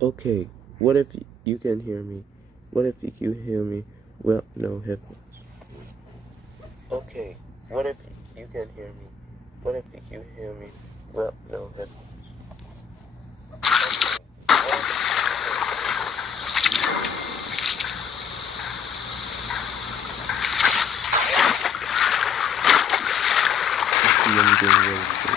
Okay, what if you can hear me? What if you hear me? Well, no headphones. Okay, what if you can hear me? What if you hear me? Well, no headphones. I'm doing really good.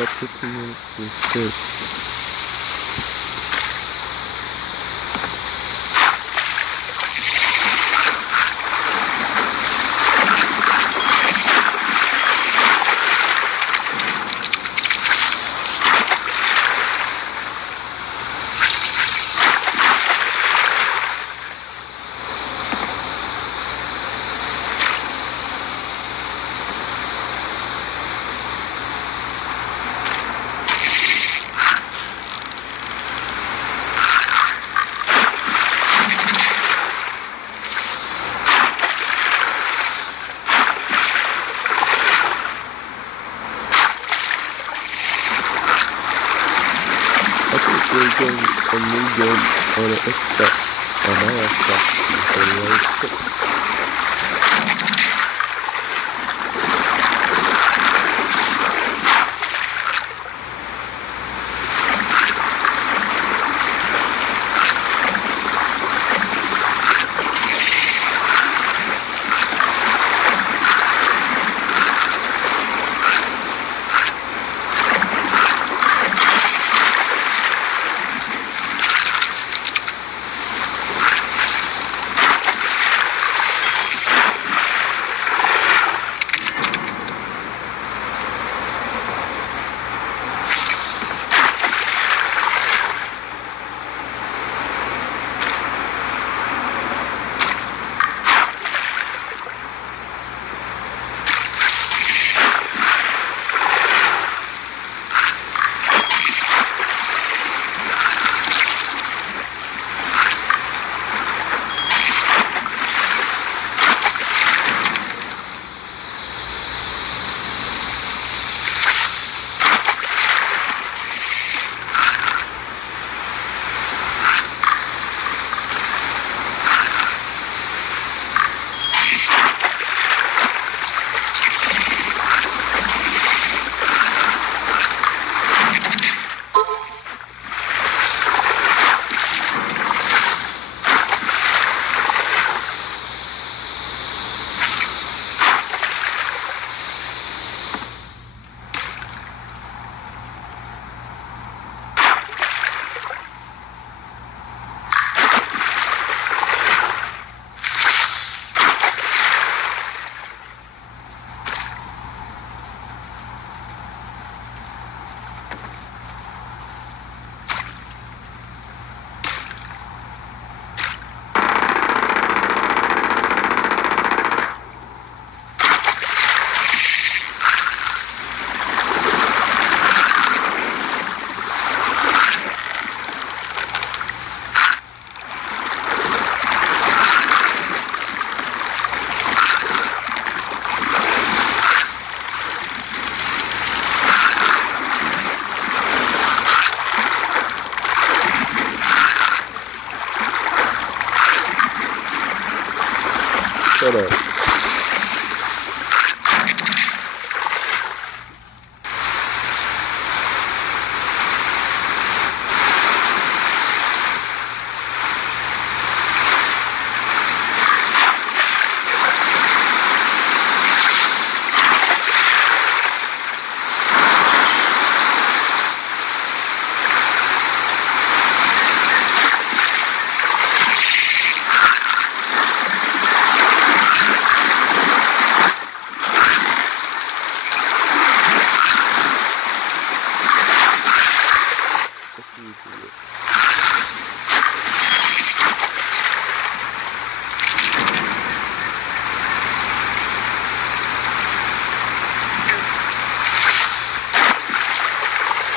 Up to 2 minutes is good. I think we're getting a new game on an Xbox, on my Xbox, Halo 6. Shut up.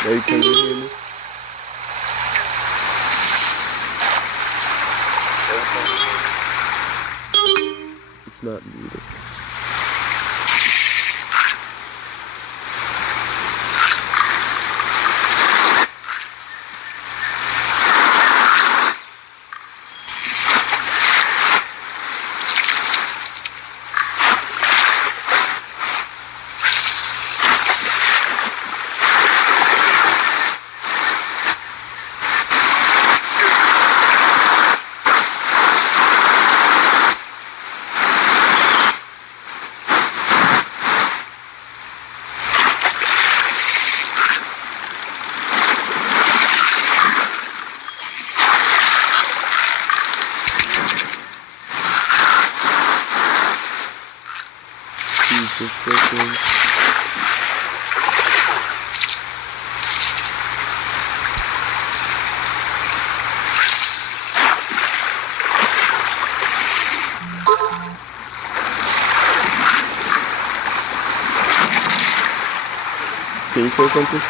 Hey, can you hear me? It's not muted. Jesus freaking. Can you say something?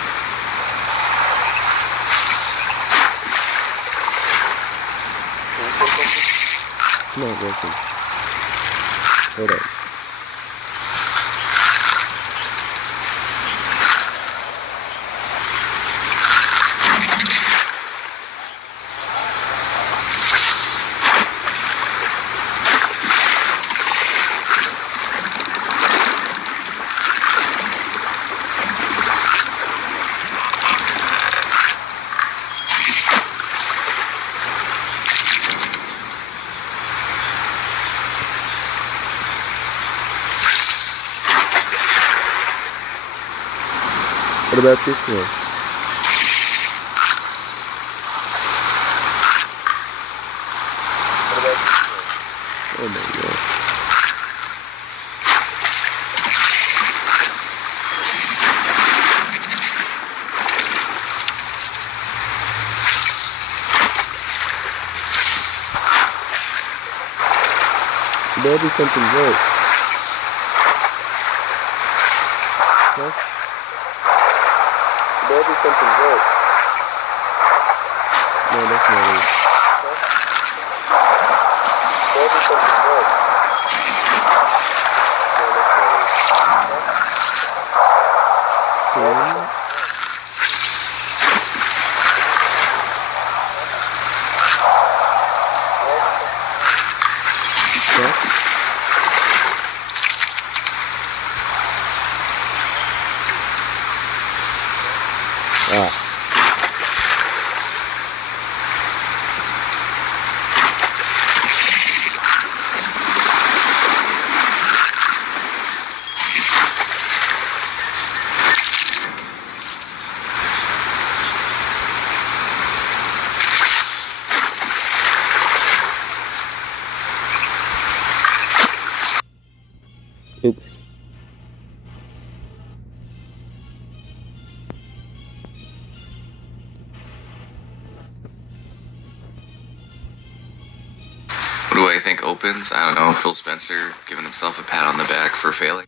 It's not working. Hold on. What about this one? Oh my god. There'll be something wrong. Huh? There'll be something wrong. No, that's not it. There'll be something wrong. No, that's not it. Ah. Oops. What do I think opens? I don't know. Phil Spencer giving himself a pat on the back for failing.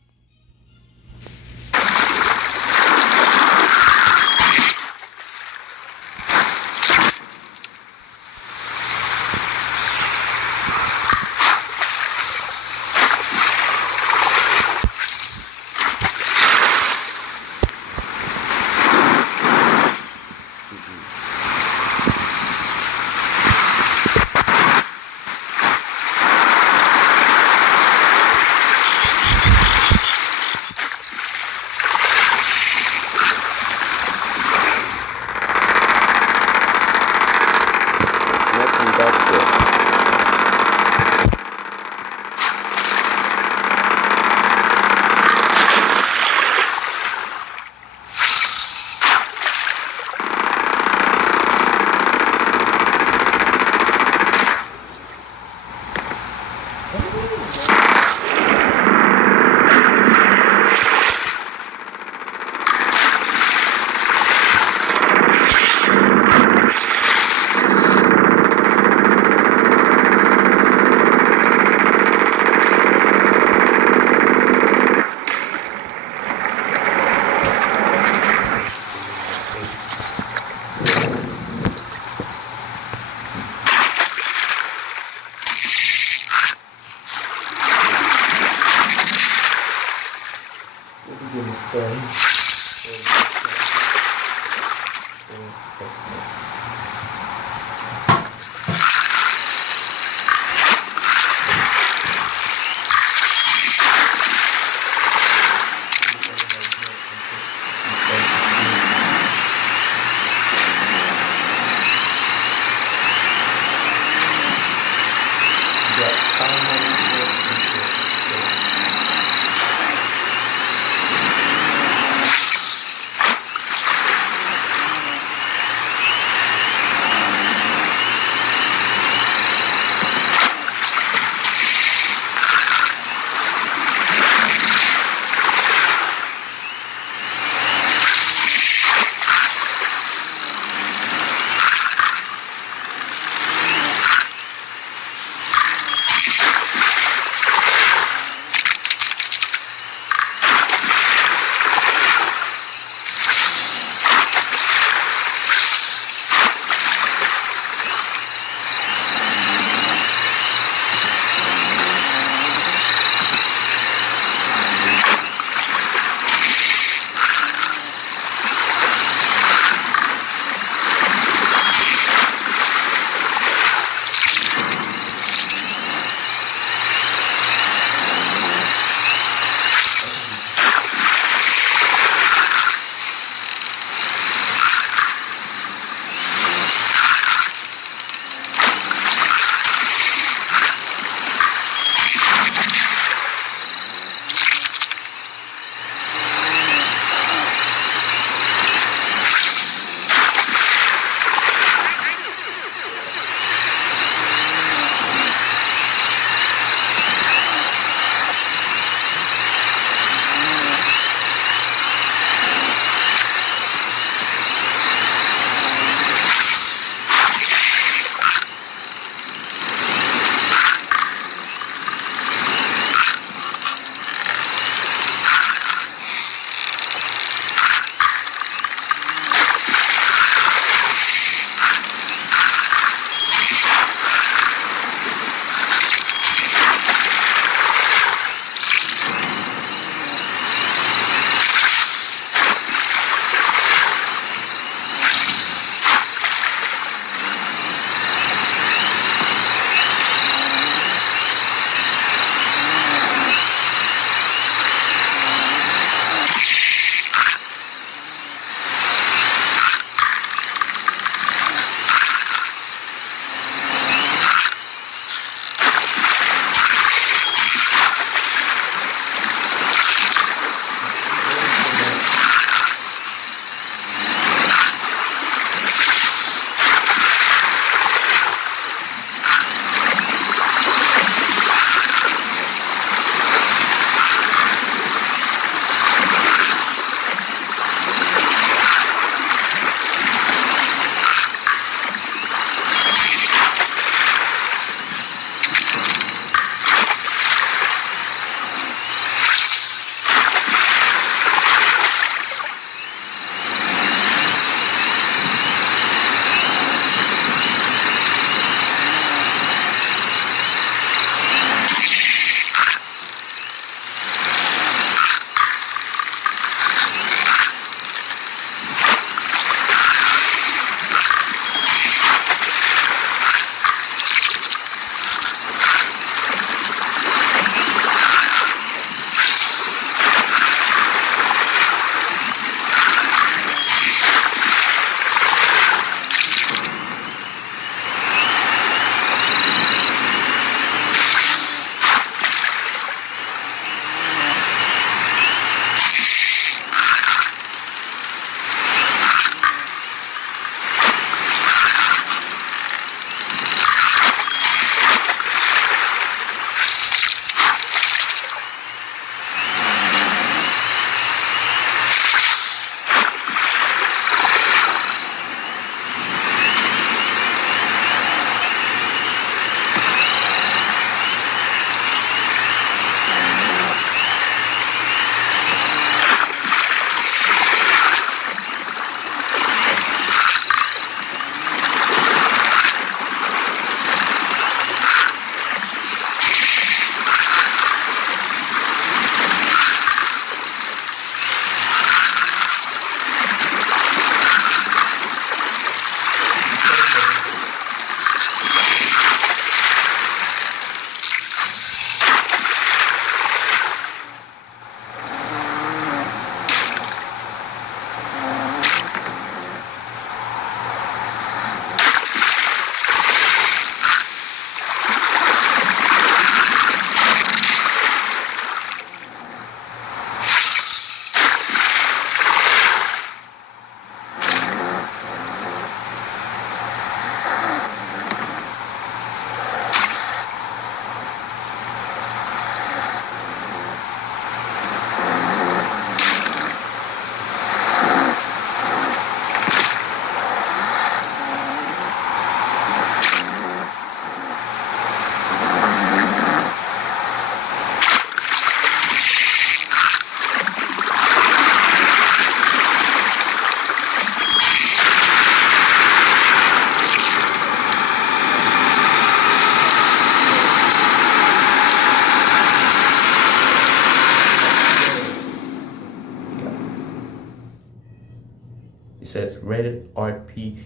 It says rated RP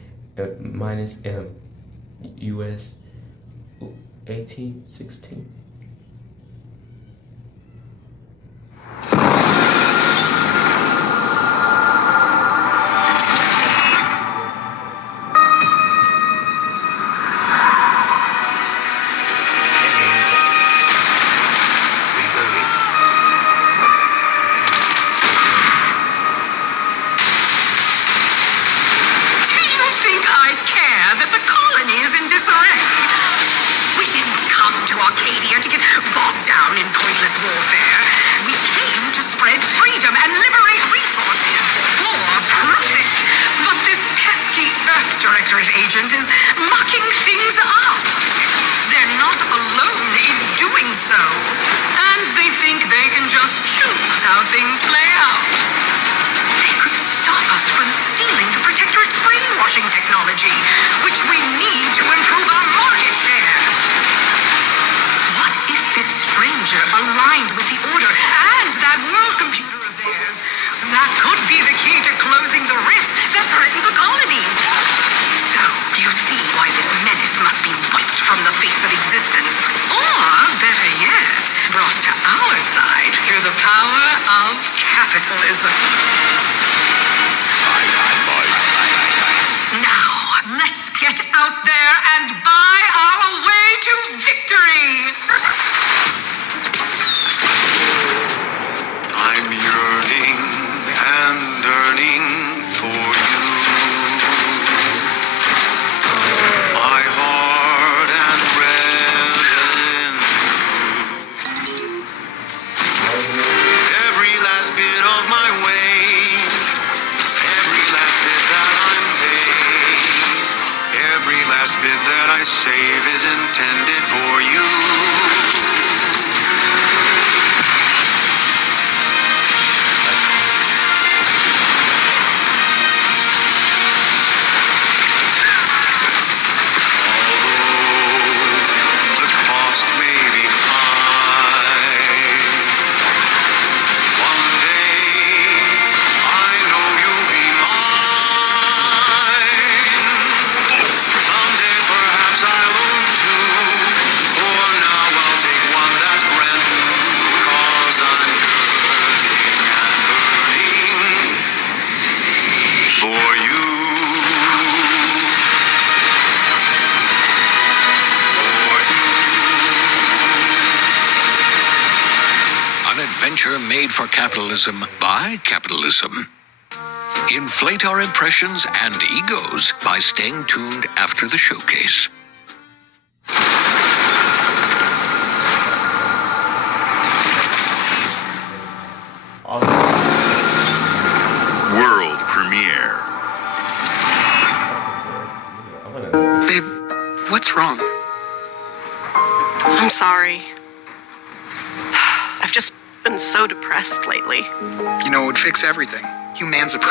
minus M, US 1816. We didn't come to Arcadia to get bogged down in pointless warfare. We came to spread freedom and liberate resources for profit. But this pesky Earth Directorate agent is mucking things up. They're not alone in doing so. And they think they can just choose how things play out. They could stop us from stealing the Protectorate's brainwashing technology, which we need to improve our market share. What if this stranger aligned with the Order and that world computer of theirs? That could be the key to closing the rifts that threaten the colonies. So, do you see why this menace must be wiped from the face of existence? Or, better yet, brought to our side through the power of capitalism. Now, let's get out there and buy our way to victory! I'm yearning and yearning for you. My heart and red and blue. Every last bit of my wage, every last bit that I'm paid, every last bit that I save is intended for you. Adventure made for capitalism by capitalism. Inflate our impressions and egos by staying tuned after the showcase. World premiere. Babe, what's wrong? I'm sorry. I've just been so depressed lately. You know, it would fix everything. Humanzapro.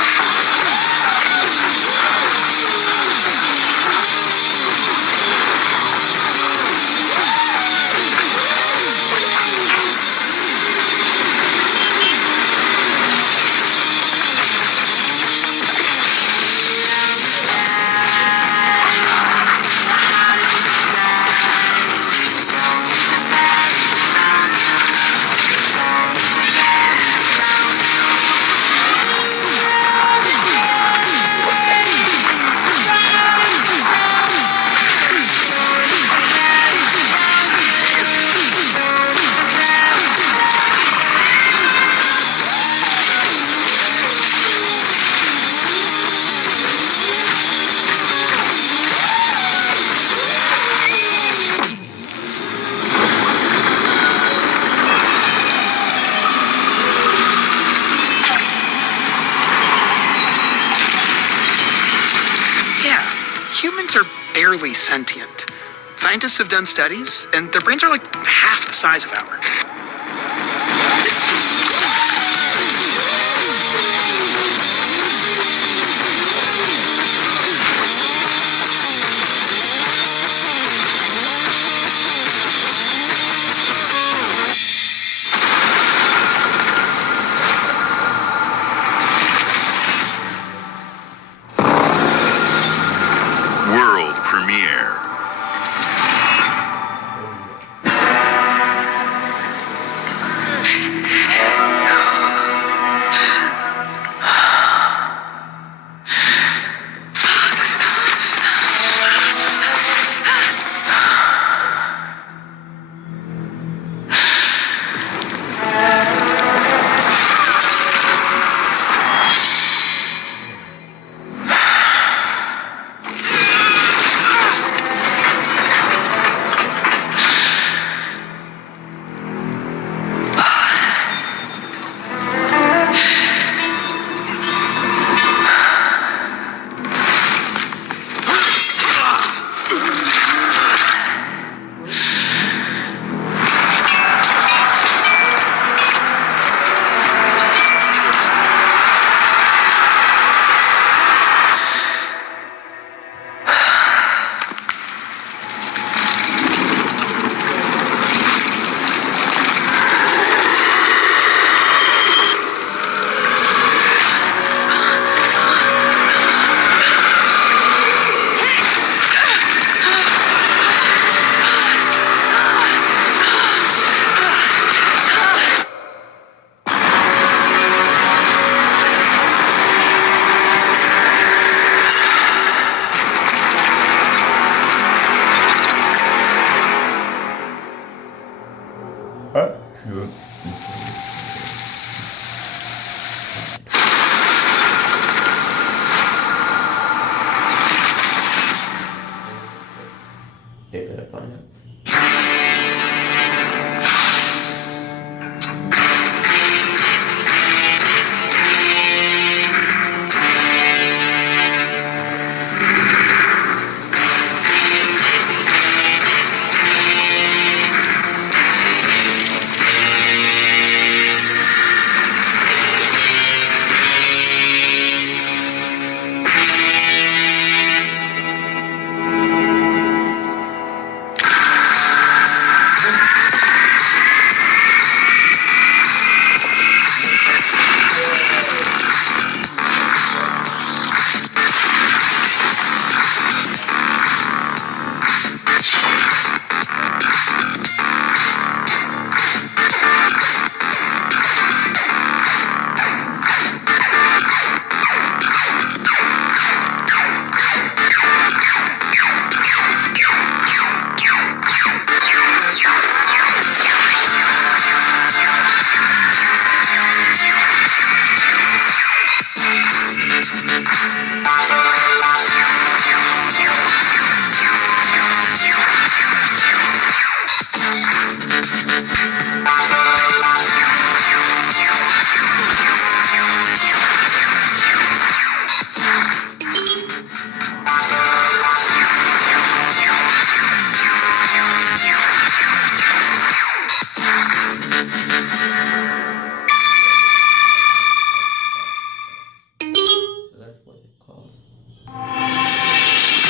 Humans are barely sentient. Scientists have done studies, and their brains are like half the size of ours.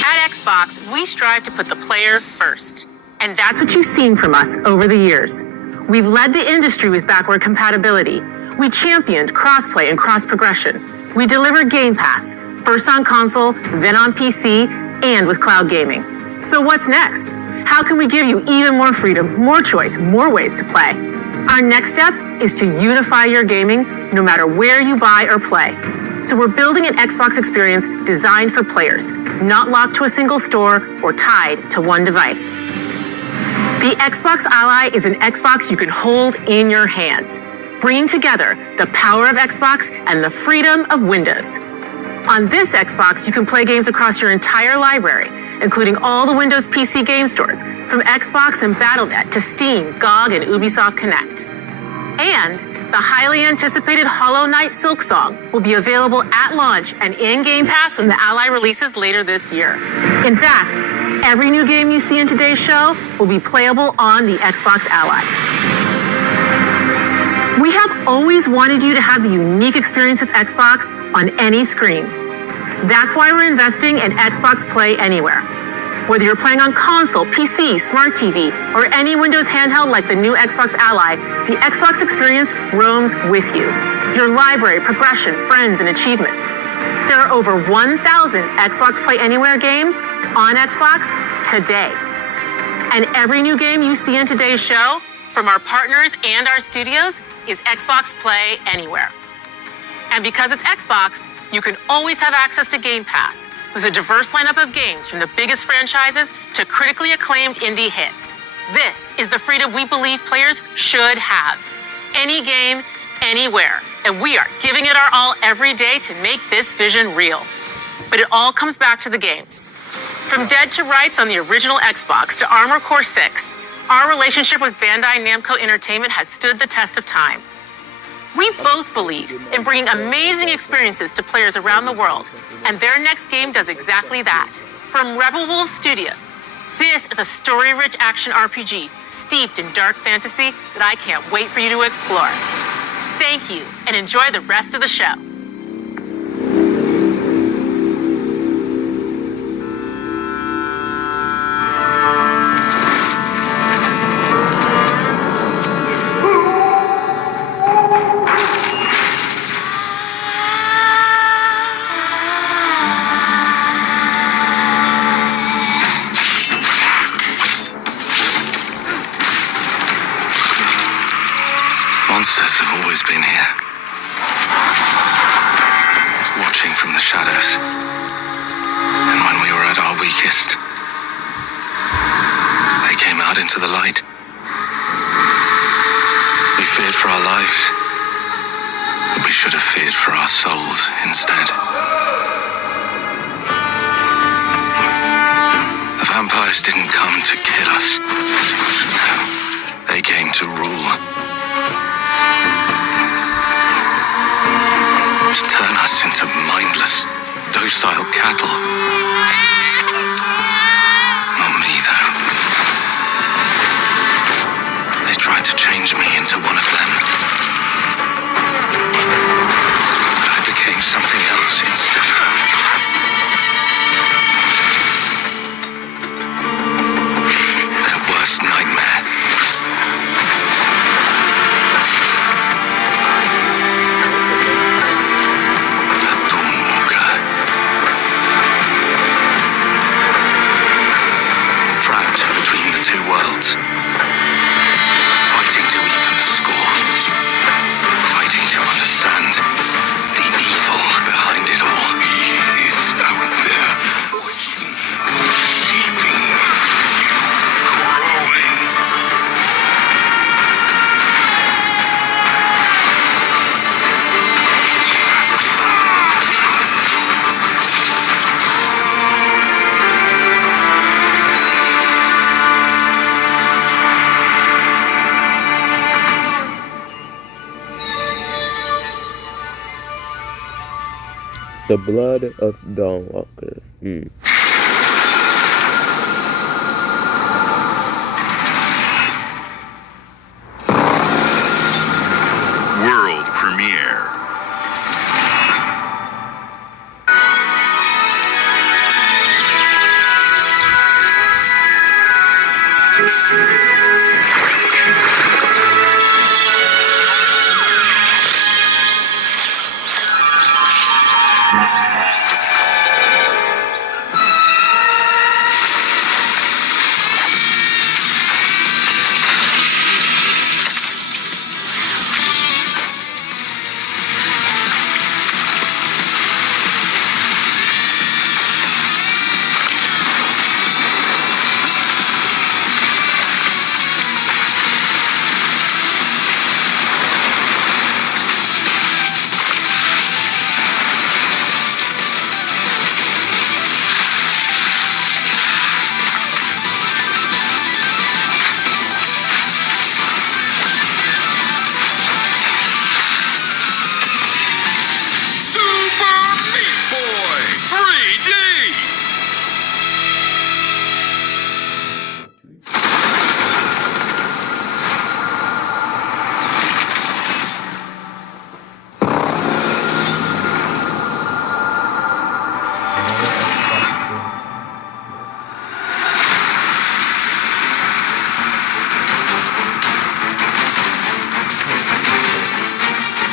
At Xbox, we strive to put the player first. And that's what you've seen from us over the years. We've led the industry with backward compatibility. We championed crossplay and cross-progression. We deliver Game Pass, first on console, then on PC, and with cloud gaming. So what's next? How can we give you even more freedom, more choice, more ways to play? Our next step is to unify your gaming no matter where you buy or play. So we're building an Xbox experience designed for players, not locked to a single store or tied to one device. The Xbox Ally is an Xbox you can hold in your hands, bringing together the power of Xbox and the freedom of Windows. On this Xbox, you can play games across your entire library, including all the Windows PC game stores, from Xbox and Battle.net to Steam, GOG, and Ubisoft Connect. And the highly anticipated Hollow Knight Silksong will be available at launch and in Game Pass when the Ally releases later this year. In fact, every new game you see in today's show will be playable on the Xbox Ally. We have always wanted you to have the unique experience of Xbox on any screen. That's why we're investing in Xbox Play Anywhere. Whether you're playing on console, PC, smart TV, or any Windows handheld like the new Xbox Ally, the Xbox experience roams with you. Your library, progression, friends, and achievements. There are over 1,000 Xbox Play Anywhere games on Xbox today. And every new game you see in today's show, from our partners and our studios, is Xbox Play Anywhere. And because it's Xbox, you can always have access to Game Pass, with a diverse lineup of games from the biggest franchises to critically acclaimed indie hits. This is the freedom we believe players should have. Any game, anywhere. And we are giving it our all every day to make this vision real. But it all comes back to the games. From Dead to Rights on the original Xbox to Armored Core 6, our relationship with Bandai Namco Entertainment has stood the test of time. We both believe in bringing amazing experiences to players around the world, and their next game does exactly that. From Rebel Wolves Studio, this is a story-rich action RPG steeped in dark fantasy that I can't wait for you to explore. Thank you, and enjoy the rest of the show. Monsters have always been here, watching from the shadows. And when we were at our weakest, they came out into the light. We feared for our lives, but we should have feared for our souls instead. The vampire vampires didn't come to kill us. No, they came to rule. To turn us into mindless, docile cattle. Not me, though. They tried to change me into one of them. But I became something else instead. Their worst nightmare. A Dawnwalker. Trapped between the two worlds. Fighting to even the score. Fighting to understand the evil behind it all. He is out there, watching, seeping into you, growing. The Blood of Dawnwalker. World premiere.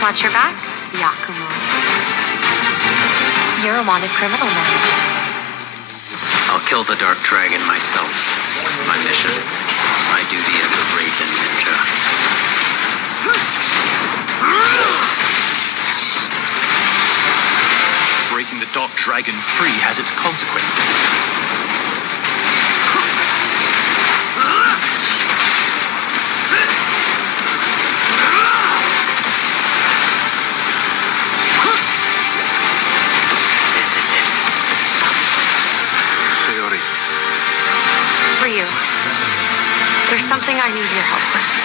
Watch your back, Yakumo. You're a wanted criminal now. I'll kill the Dark Dragon myself. It's my mission. My duty as a Raven ninja. Breaking the Dark Dragon free has its consequences. Ryu, there's something I need your help with.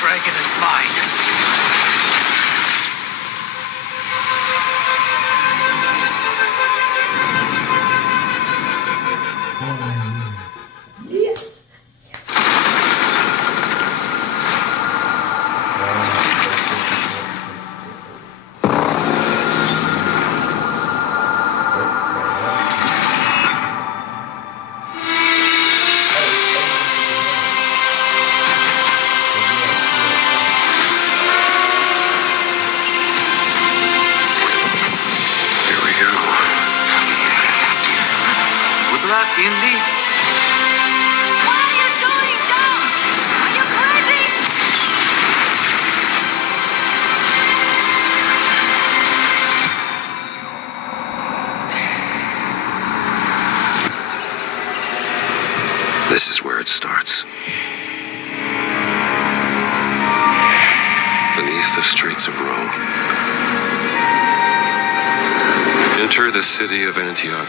Dragon is mine. Yes. in the... What are you doing, Jones? Are you crazy? This is where it starts. Beneath the streets of Rome. Enter the city of Antioch.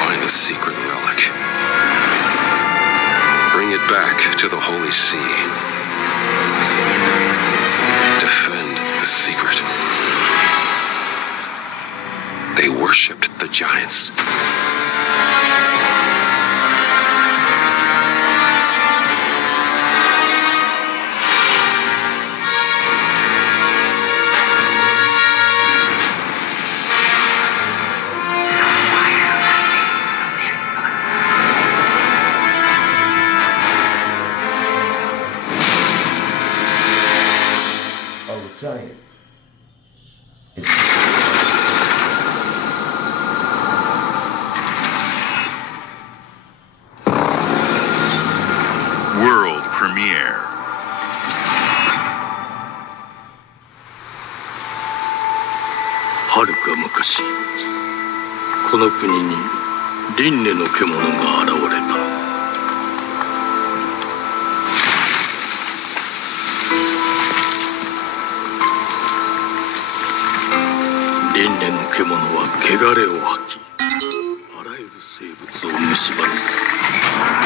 Find a secret relic. Bring it back to the Holy See. Defend the secret. They worshipped the giants. Giants. World premiere. 遥か昔、この国に輪廻の獣が現れた。輪廻の獣は汚れを吐き、あらゆる生物を蝕む。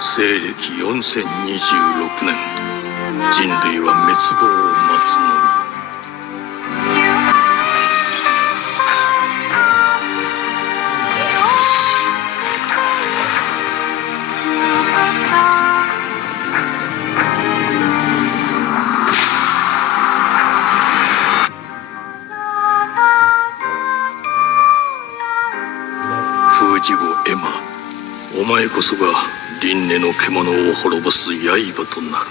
西暦4026年、人類は滅亡を待つのみ。封じ子エマ、お前こそが輪廻の獣を滅ぼす刃となる。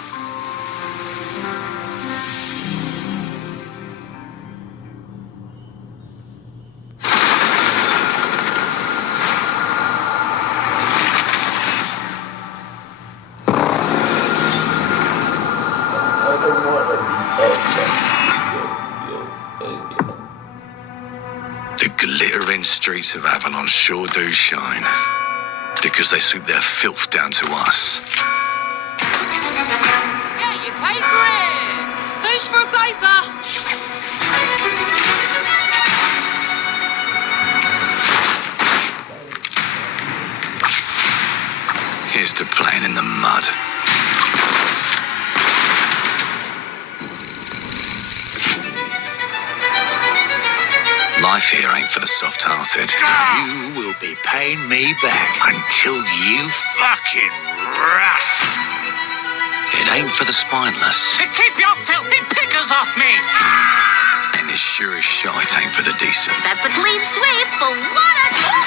The glittering streets of Avalon sure do shine. Because they sweep their filth down to us. Get your paper in! Who's for a paper? Here's to playing in the mud. Life here ain't for the soft-hearted. You will be paying me back until you fucking rust. It ain't for the spineless. Keep your filthy pickers off me! And as sure as shite ain't for the decent. That's a clean sweep for one of you!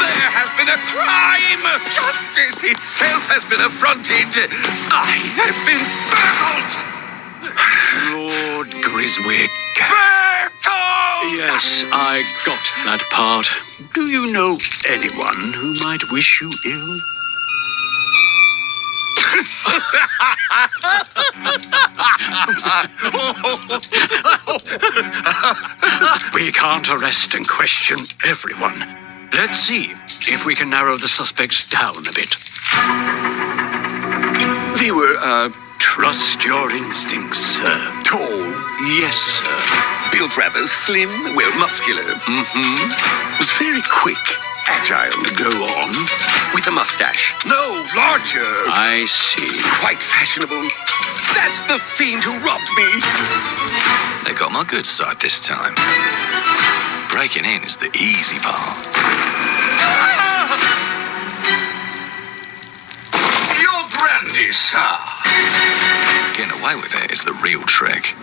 There has been a crime! Justice itself has been affronted! I have been baffled! Lord Griswick. Bertolt! Yes, I got that part. Do you know anyone who might wish you ill? We can't arrest and question everyone. Let's see if we can narrow the suspects down a bit. They were, Trust your instincts, sir. tall, Yes, sir. built rather slim, well, muscular. Mm-hmm. Was very quick, agile. Go on. with a mustache. No, larger. I see. Quite fashionable. That's the fiend who robbed me. They got my good side this time. Breaking in is the easy part. Your brandy, sir. Getting away with it is the real trick.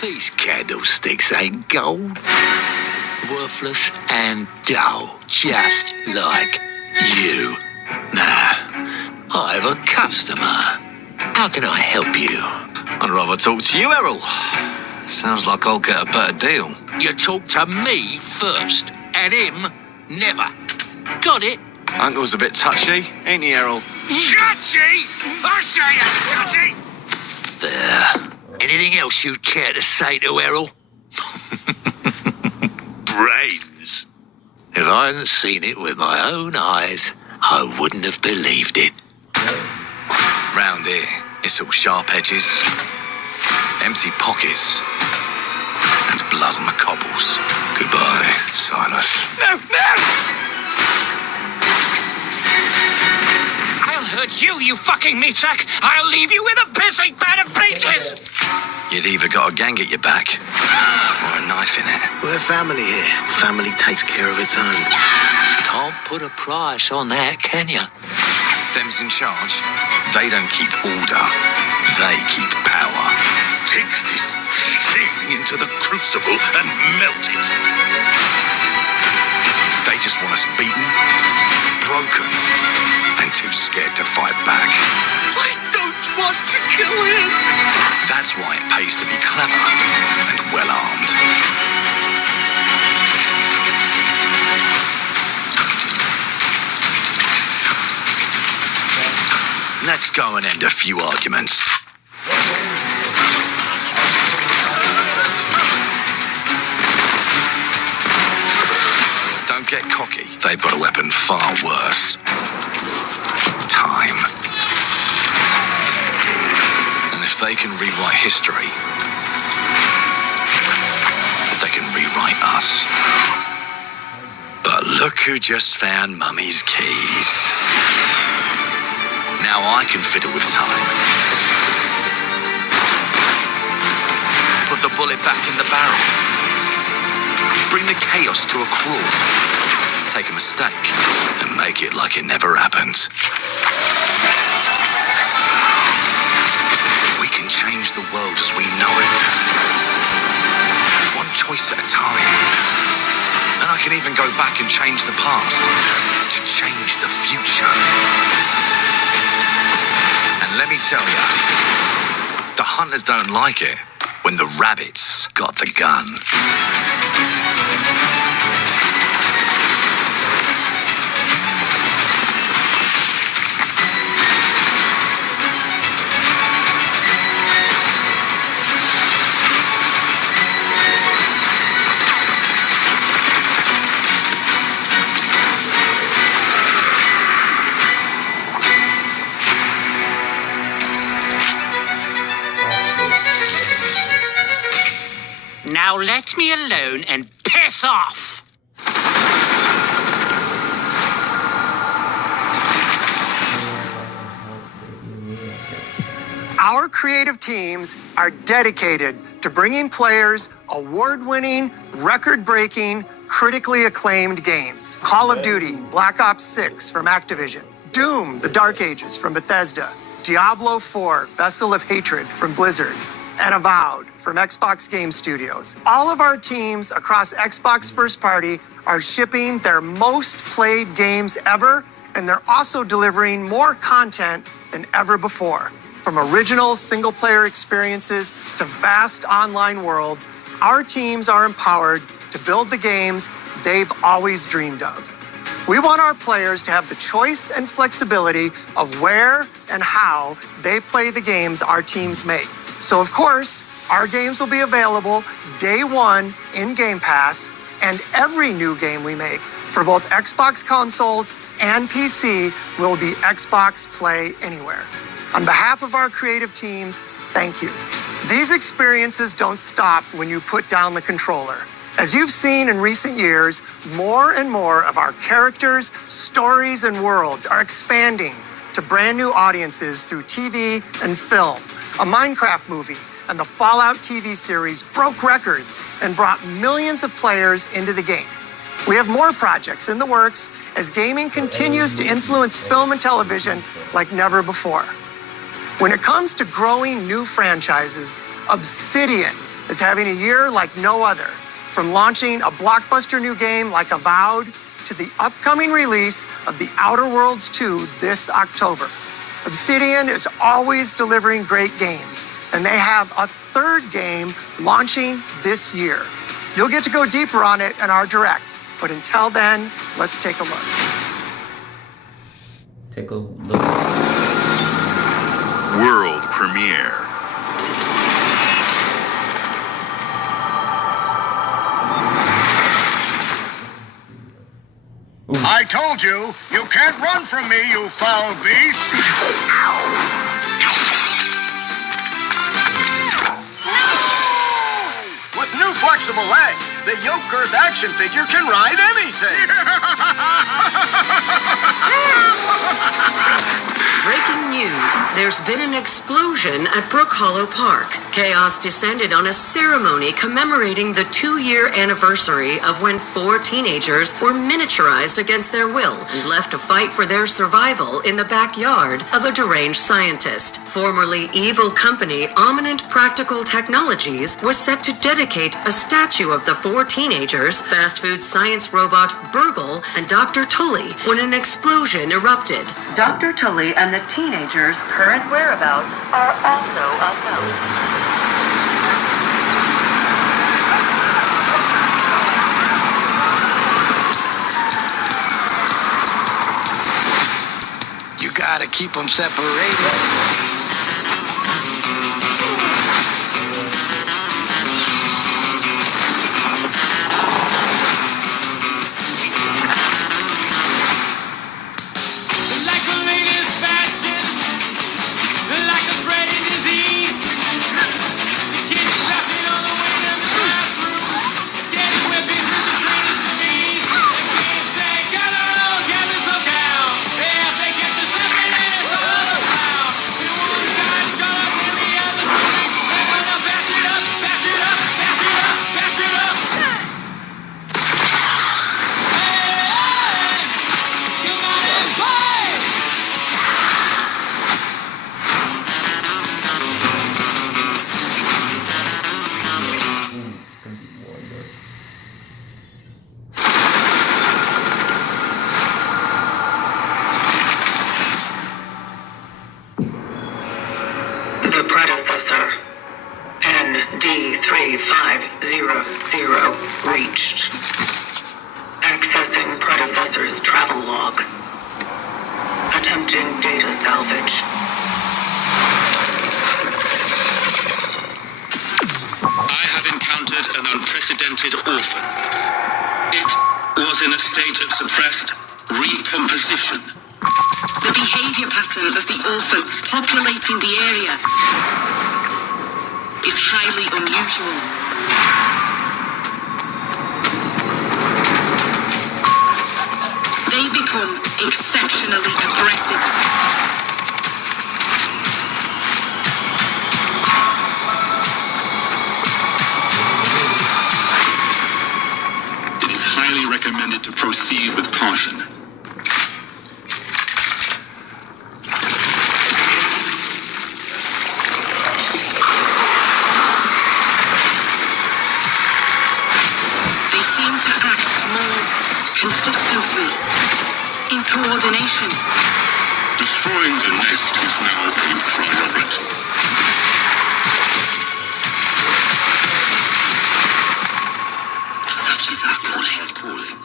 These candlesticks ain't gold. Worthless and dull, just like you. Nah, I have a customer. How can I help you? I'd rather talk to you, Errol. Sounds like I'll get a better deal. You talk to me first, and him never. Got it? Uncle's a bit touchy, ain't he, Errol? Touchy? I say I'm touchy. There. Anything else you'd care to say to Errol? Brains. If I hadn't seen it with my own eyes, I wouldn't have believed it. Round here, it's all sharp edges, empty pockets, and blood on the cobbles. Goodbye, Silas. No, no! I'll hurt you, you fucking meatsack! I'll leave you with a pissing pad of peaches! You'd either got a gang at your back, or a knife in it. We're family here. Family takes care of its own. Can't put a price on that, can you? Them's in charge. They don't keep order. They keep power. Take this thing into the crucible and melt it. They just want us beaten, broken, and too scared to fight back. I don't want to kill him. That's why it pays to be clever and well-armed. Let's go and end a few arguments. Don't get cocky. They've got a weapon far worse. Time. And if they can rewrite history, they can rewrite us. But look who just found Mummy's keys. Now I can fiddle with time. Put the bullet back in the barrel. Bring the chaos to a crawl. Take a mistake and make it like it never happened. We can change the world as we know it. One choice at a time. And I can even go back and change the past to change the future. And let me tell you, the hunters don't like it when the rabbits got the gun. Now let me alone and piss off! Our creative teams are dedicated to bringing players award-winning, record-breaking, critically acclaimed games. Call of Duty, Black Ops 6 from Activision, Doom, The Dark Ages from Bethesda, Diablo 4, Vessel of Hatred from Blizzard, and Avowed from Xbox Game Studios. All of our teams across Xbox First Party are shipping their most played games ever, and they're also delivering more content than ever before. From original single-player experiences to vast online worlds, our teams are empowered to build the games they've always dreamed of. We want our players to have the choice and flexibility of where and how they play the games our teams make. So, of course, our games will be available day one in Game Pass, and every new game we make for both Xbox consoles and PC will be Xbox Play Anywhere. On behalf of our creative teams, thank you. These experiences don't stop when you put down the controller. As you've seen in recent years, more and more of our characters, stories, and worlds are expanding to brand new audiences through TV and film. A Minecraft movie and the Fallout TV series broke records and brought millions of players into the game. We have more projects in the works as gaming continues to influence film and television like never before. When it comes to growing new franchises, Obsidian is having a year like no other. From launching a blockbuster new game like Avowed to the upcoming release of The Outer Worlds 2 this October. Obsidian is always delivering great games, and they have a third game launching this year. You'll get to go deeper on it in our Direct, but until then, let's take a look. Take a look. World premiere. I told you, you can't run from me, you foul beast! With new flexible legs, the Yoke Girth action figure can ride anything! Breaking news. There's been an explosion at Brook Hollow Park. Chaos descended on a ceremony commemorating the 2-year anniversary of when 4 teenagers were miniaturized against their will and left to fight for their survival in the backyard of a deranged scientist. Formerly evil company Ominent Practical Technologies was set to dedicate a statue of the 4 teenagers, fast food science robot Burgle, and Dr. Tully when an explosion erupted. Dr. Tully and the teenagers' current whereabouts are also unknown. You gotta keep them separated. The predecessor, ND3500, reached. Accessing predecessor's travel log. Attempting data salvage. I have encountered an unprecedented orphan. It was in a state of suppressed recomposition. The behavior pattern of the orphans populating the area is highly unusual. They become exceptionally aggressive. It is highly recommended to proceed with caution. Consistently, in coordination. Destroying the nest is now a priority. Such is our calling.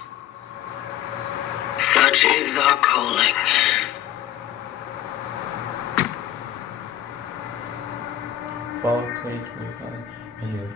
Such is our calling. Fall 2025. I knew it.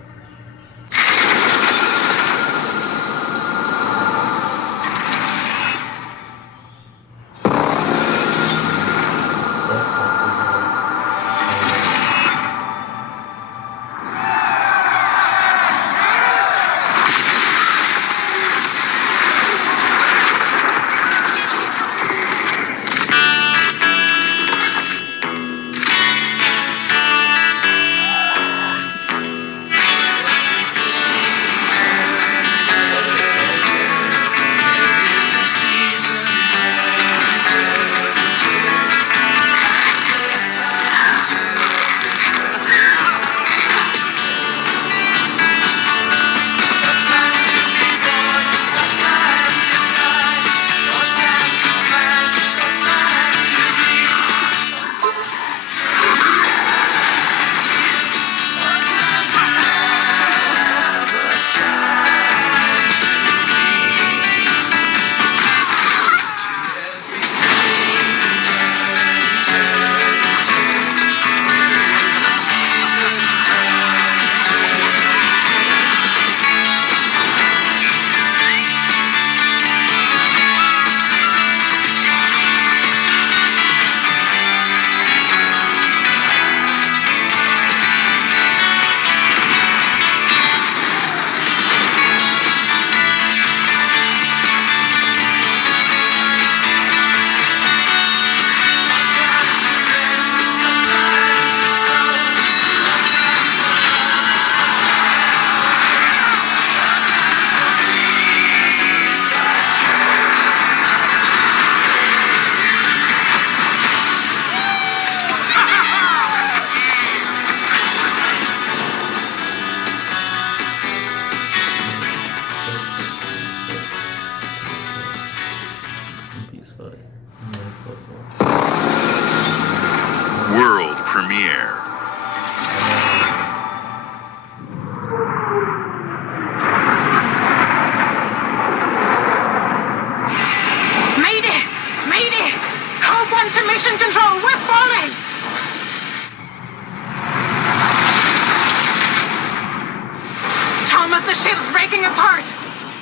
ship's breaking apart.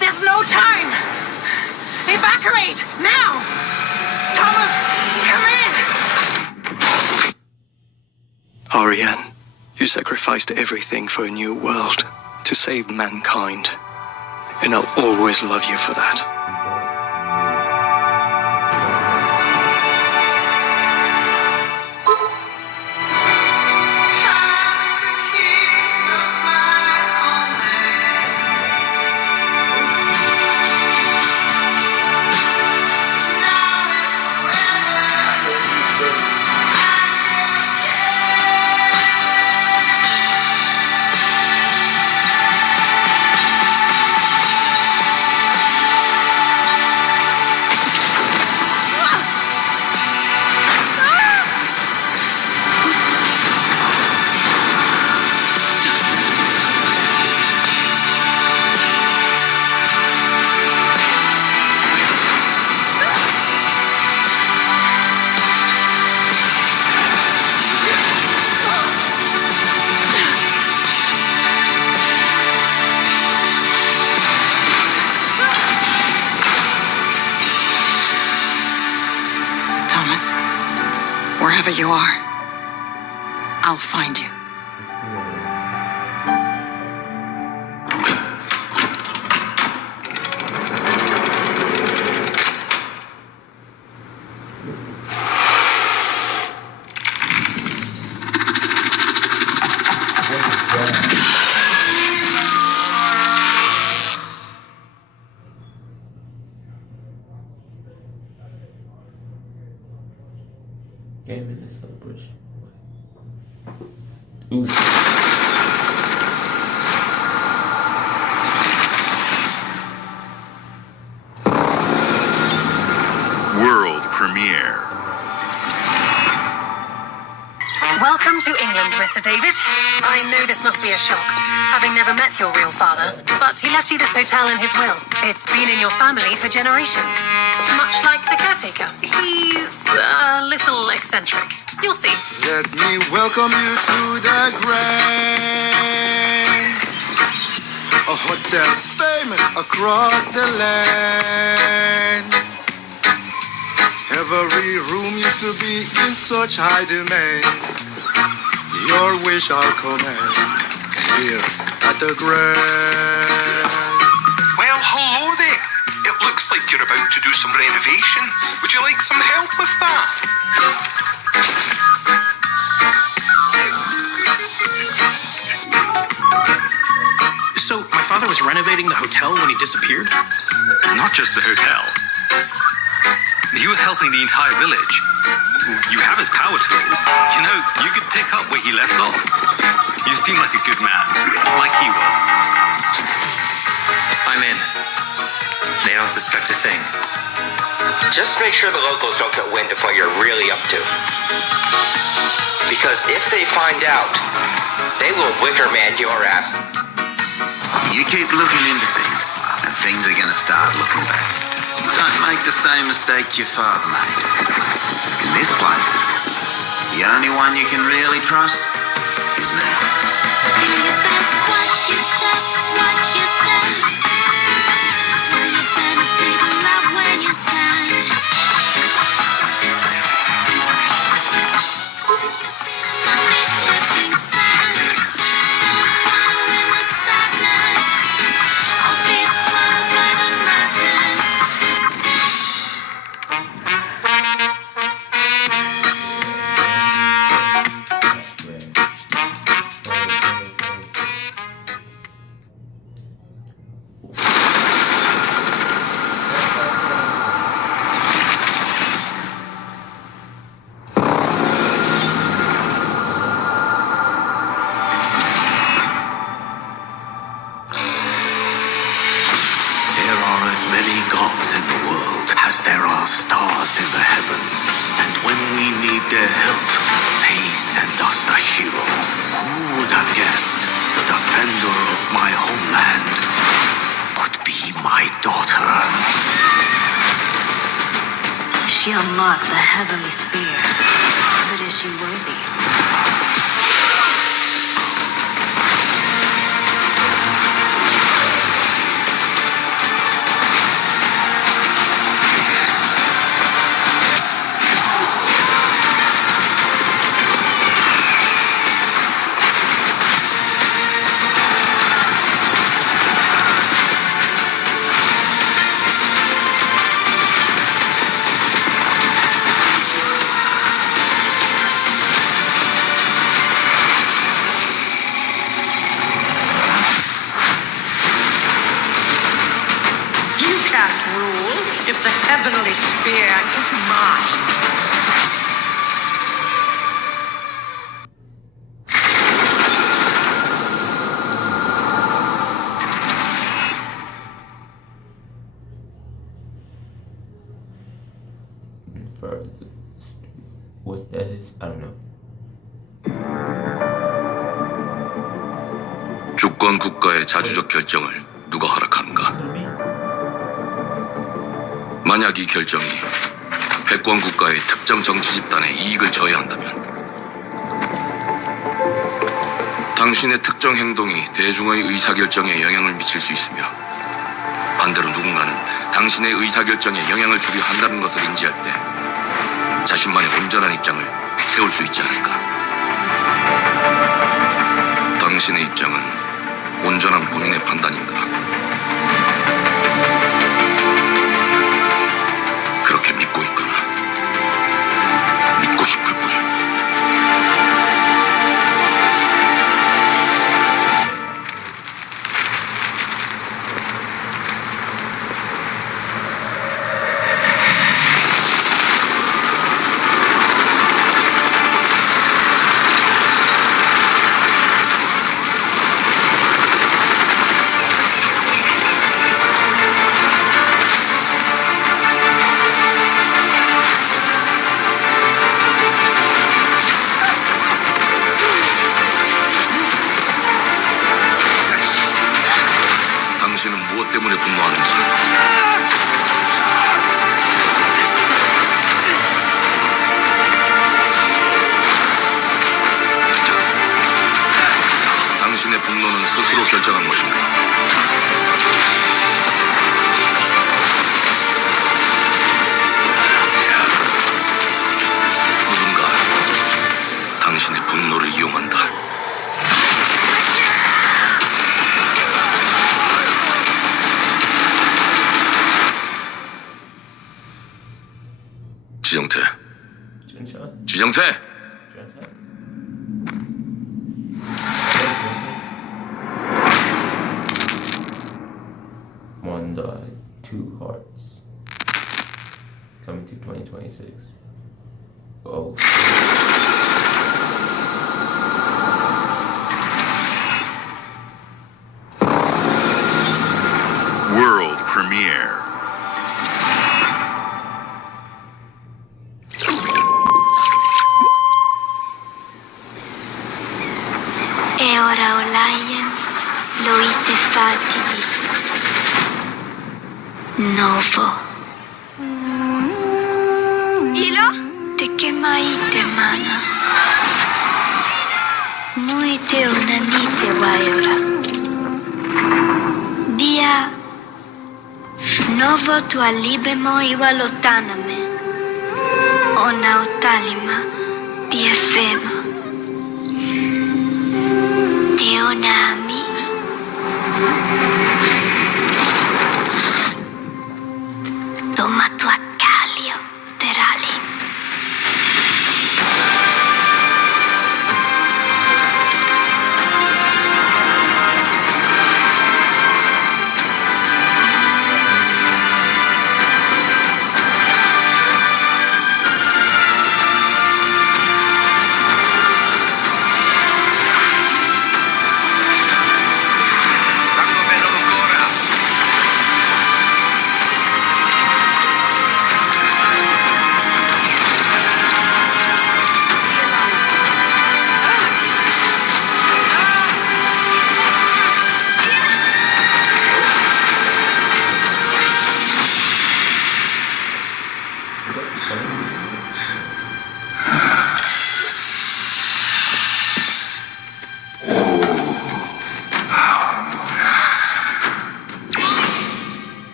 There's no time. Evacuate, now! Thomas, come in! Ariane, you sacrificed everything for a new world, to save mankind. And I'll always love you for that. Wherever you are, I'll find you. Game in the celebration. Ooh. World premiere. Welcome to England, Mr. David. I know this must be a shock, having never met your real father, but he left you this hotel in his will. It's been in your family for generations, much like the caretaker. He's a little eccentric. You'll see. Let me welcome you to the Grand, a hotel famous across the land. Every room used to be in such high demand. Your wish I'll command here at the Grand. Well, hello there. It looks like you're about to do some renovations. Would you like some help with that? So, my father was renovating the hotel when he disappeared? Not just the hotel. He was helping the entire village. You have his power tools. You know, you could pick up where he left off. You seem like a good man, like he was. I'm in. They don't suspect a thing. Just make sure the locals don't get wind of what you're really up to. Because if they find out, they will Wickerman your ass. You keep looking into things, and things are gonna start looking back. Don't make the same mistake your father made. In this place, the only one you can really trust is me. She unlocked the heavenly spear, but is she worthy? can't rule if the heavenly spear is mine. What that is, I don't know. 주권 국가의 자주적 결정을 누가 허락하는가? 만약 이 결정이 패권 국가의 특정 정치 집단의 이익을 저해한다면 당신의 특정 행동이 대중의 의사결정에 영향을 미칠 수 있으며 반대로 누군가는 당신의 의사결정에 영향을 주려 한다는 것을 인지할 때 자신만의 온전한 입장을 세울 수 있지 않을까? 당신의 입장은 온전한 본인의 판단인가? 그렇게 믿고 있거나 믿고 싶을 뿐. 당신은 무엇 때문에 분노하는가? 당신의 분노는 스스로 결정한 것인가? 누군가 당신의 분노를 이용한다. 지정태. 지정태. One die, two hearts. Coming to 2026. Oh. World premiere. E ora Olaiem loite fatigi. Novo. Ilo? Te kemaite mana. Muite onanite waiora. Dia. Novo tua libemo iwalotaname. Ona utalima di efema. Teonami. Toma tua calio, terali.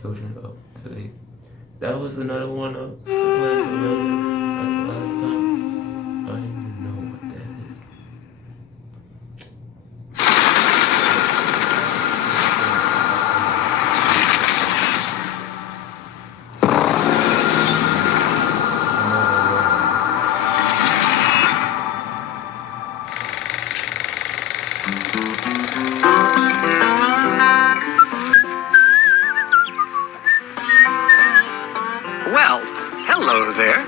Children of the Lake. That was another one of the Plants of Melody like the last time. I don't even know what that is. Well, hello there.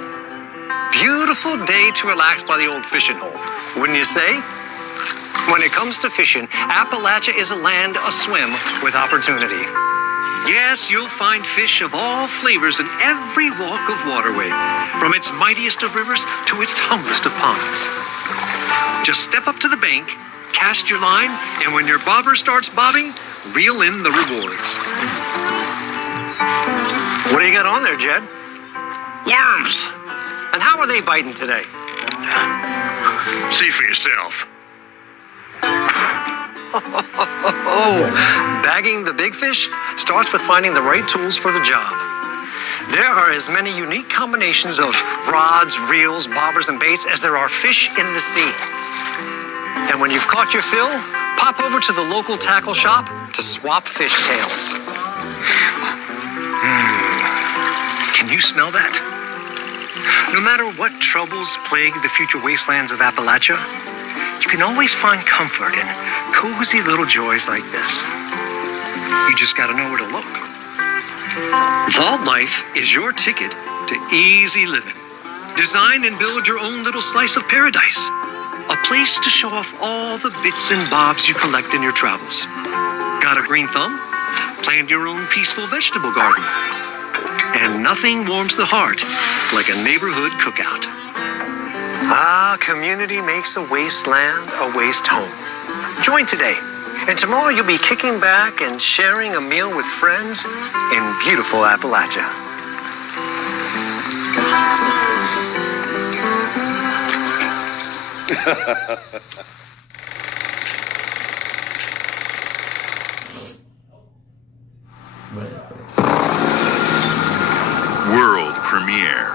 Beautiful day to relax by the old fishing hole, wouldn't you say? When it comes to fishing, Appalachia is a land aswim with opportunity. Yes, you'll find fish of all flavors in every walk of waterway, from its mightiest of rivers to its humblest of ponds. Just step up to the bank, cast your line, and when your bobber starts bobbing, reel in the rewards. What do you got on there, Jed? Worms. And how are they biting today? See for yourself. Bagging the big fish starts with finding the right tools for the job. There are as many unique combinations of rods, reels, bobbers, and baits as there are fish in the sea. And when you've caught your fill, pop over to the local tackle shop to swap fish tails. Can you smell that? No matter what troubles plague the future wastelands of Appalachia, you can always find comfort in cozy little joys like this. You just gotta know where to look. Vault Life is your ticket to easy living. Design and build your own little slice of paradise. A place to show off all the bits and bobs you collect in your travels. Got a green thumb? Plant your own peaceful vegetable garden. And nothing warms the heart like a neighborhood cookout. Ah, community makes a wasteland a waste home. Join today, and tomorrow you'll be kicking back and sharing a meal with friends in beautiful Appalachia. World premiere.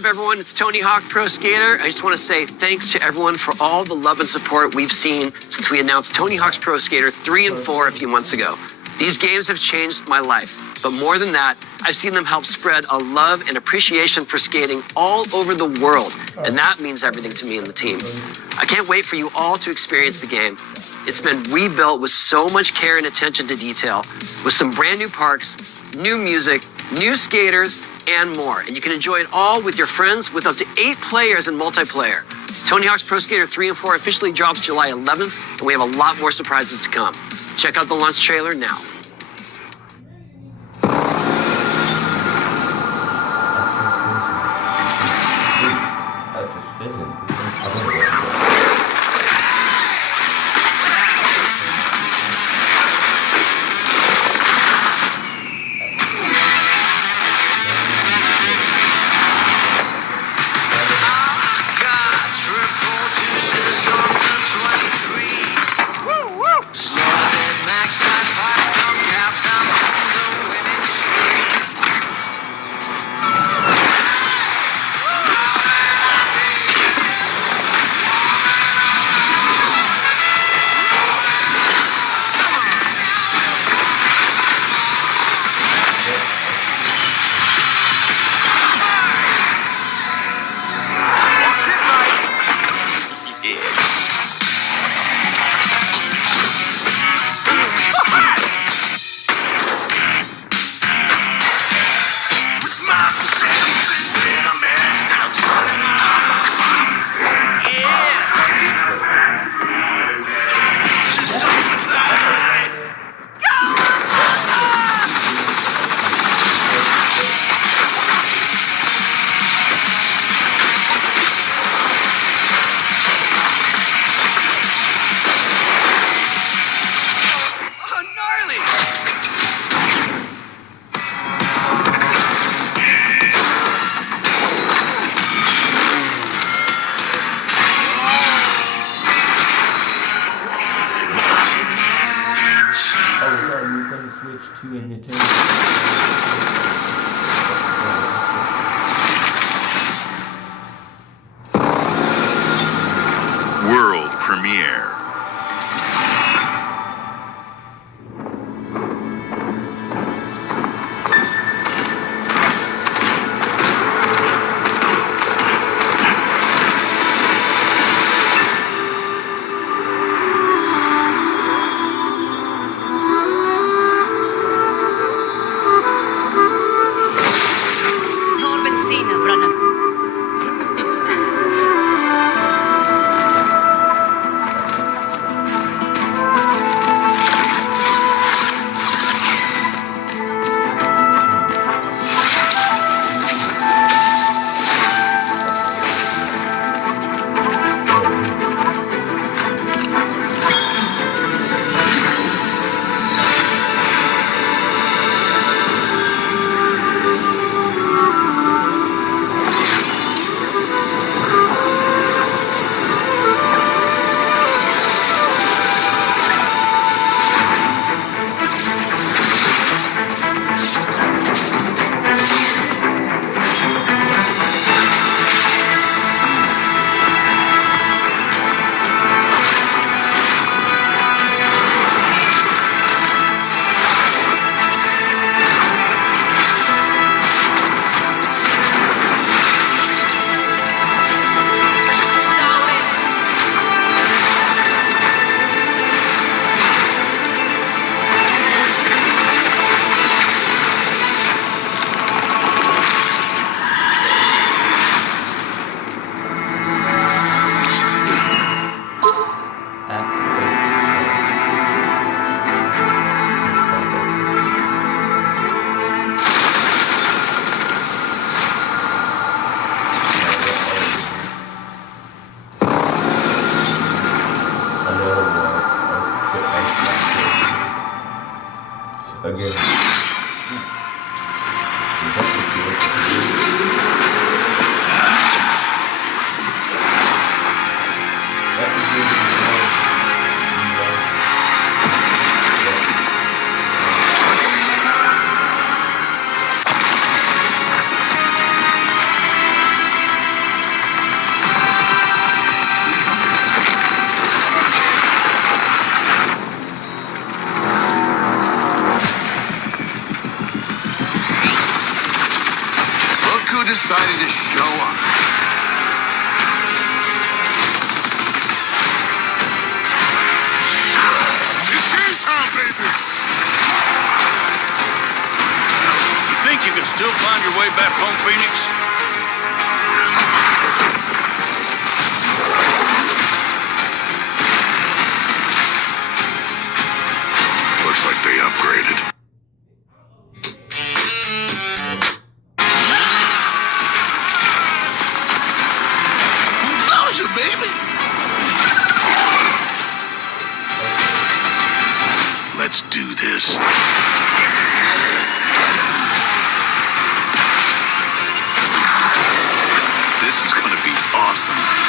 up, everyone? It's Tony Hawk Pro Skater. I just want to say thanks to everyone for all the love and support we've seen since we announced Tony Hawk's Pro Skater 3 and 4 a few months ago. These games have changed my life, but more than that, I've seen them help spread a love and appreciation for skating all over the world, and that means everything to me and the team. I can't wait for you all to experience the game. It's been rebuilt with so much care and attention to detail, with some brand new parks, new music, new skaters, and more. And you can enjoy it all with your friends with up to 8 players in multiplayer. Tony Hawk's Pro Skater 3 and 4 officially drops July 11th, and we have a lot more surprises to come. Check out the launch trailer now. World premiere. home, Phoenix? Looks like they upgraded. Bowser, baby! Let's do this. This is gonna be awesome.